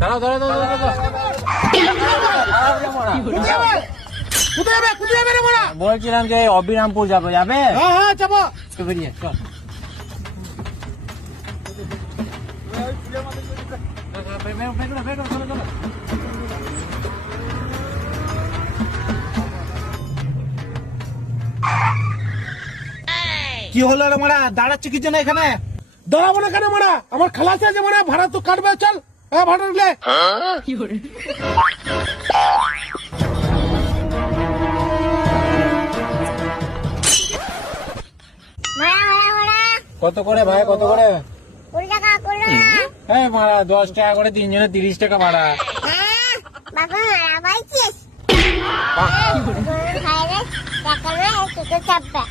দাঁড়াও দাঁড়াও দাঁড়াও দাঁড়াও। কোথায় যাবে রে মোড়া? বলছিলাম যে অবিরামপুর যাবো, যাবে? হ্যাঁ হ্যাঁ যাবো। তো বেরিয়ে চল। কি হলো রে মোড়া, দাঁড়াচ্ছি কি জন্য এখানে? দাঁড়াবো না কেন মোড়া, আমার খালাসি আছে মোড়া, ভাড়া তো কাটবে, চল। হ্যাঁ ভাড়া নিলে কত করে ভাই, কত করে? 20 টাকা করে। হ্যাঁ ভাড়া 10 টাকা করে, 3 জনে 30 টাকা ভাড়া। বাবা মারা পাইছিস? খাইলে টাকা না একটু চাপবে।